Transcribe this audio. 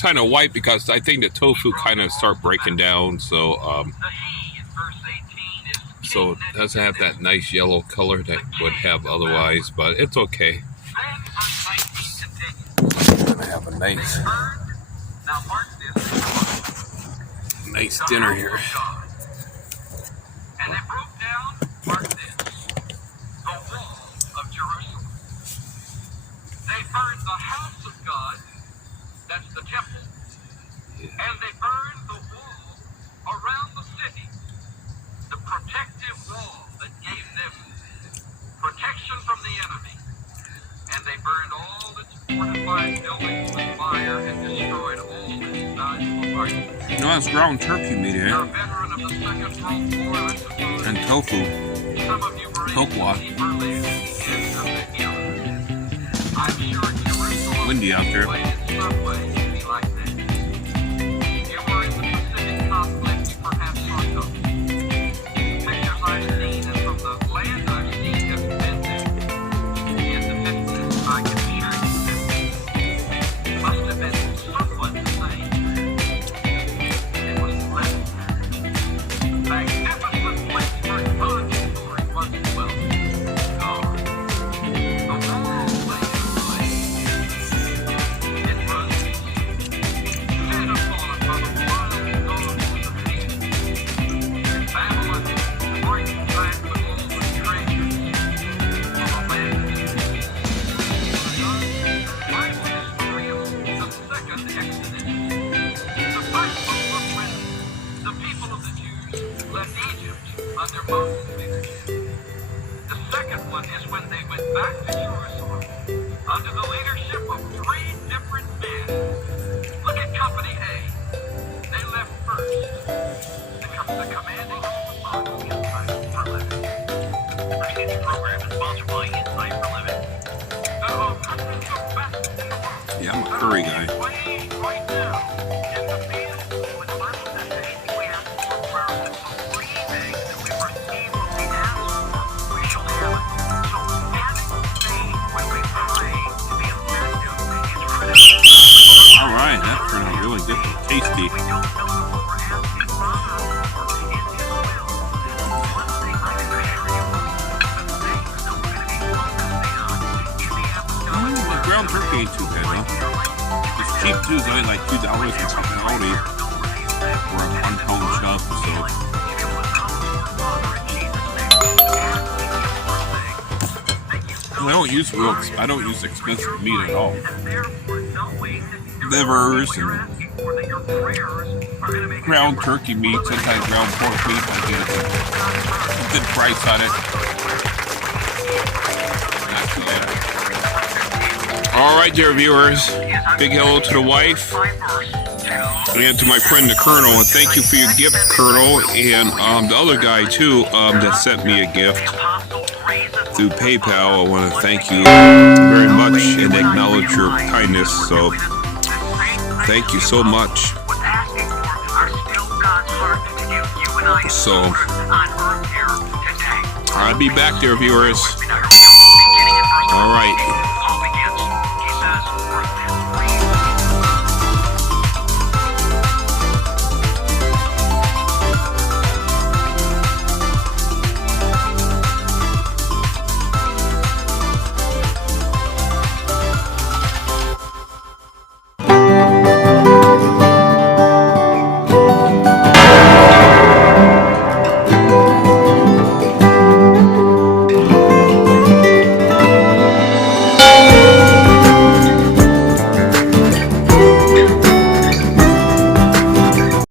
kind of white because I think the tofu kind of start breaking down. So so it doesn't have that nice yellow color that would have otherwise, but it's okay. I'm gonna have a nice dinner here. And they broke down, mark this, the wall of Jerusalem. They burned the house of God, that's the temple, and they burned the wall around the city, the protective wall that gave them protection from the enemy. And they burned all its fortified buildings with fire and destroyed all its valuable parts. You know, that's ground turkey meat here. You're a veteran of the Second World War, I suppose. And tofu. Some of you were Tokwa. I'm sure Jerusalem Windy out there. in some ways to be like that. You were in the Pacific conflict, you perhaps saw those. The pictures I've seen and from the land I've seen have been there. In the 50s, I can assure you that it must have been somewhat the same. It was legendary. Magnificent place for God's story was as well. God. The wall lay in place. It was fed upon by the wild dogs of the field. Babylon marched back with all the treasures of a land. Bible historians, the second Exodus. The first one was when the people of the Jews left Egypt under Moses' leadership. The second one is when they went back to Jerusalem under the leadership of 3 different men. Look at Company A. They left first. The commanding officer of Insight for Living. The preceding program is sponsored by Insight for Living. There are hundreds of best in the world. Yeah, I'm a curry guy. Waiting right now in the field. When the Bible says anything we ask for prayer is believing that we receive what we ask for, we shall have it. So having faith when we pray to be effective is critical. All right, that turned out really good, tasty. We don't know that what we're asking Father for is His will. One thing I can assure you, the things that we're going to be focusing on in the apostolic The ground turkey ain't too bad, huh? It's cheap too. It's only like $2 for something Aldi for a 1-pound chunk. So I don't use expensive meat at all. Livers and ground turkey meat, sometimes ground pork meat. I get a good price on it. Not too bad. All right, dear viewers. Big hello to the wife and to my friend the Colonel. And thank you for your gift, Colonel, and the other guy too that sent me a gift through PayPal. I want to thank you very much and acknowledge your kindness. So thank you so much. So I'll be back there, viewers. All right.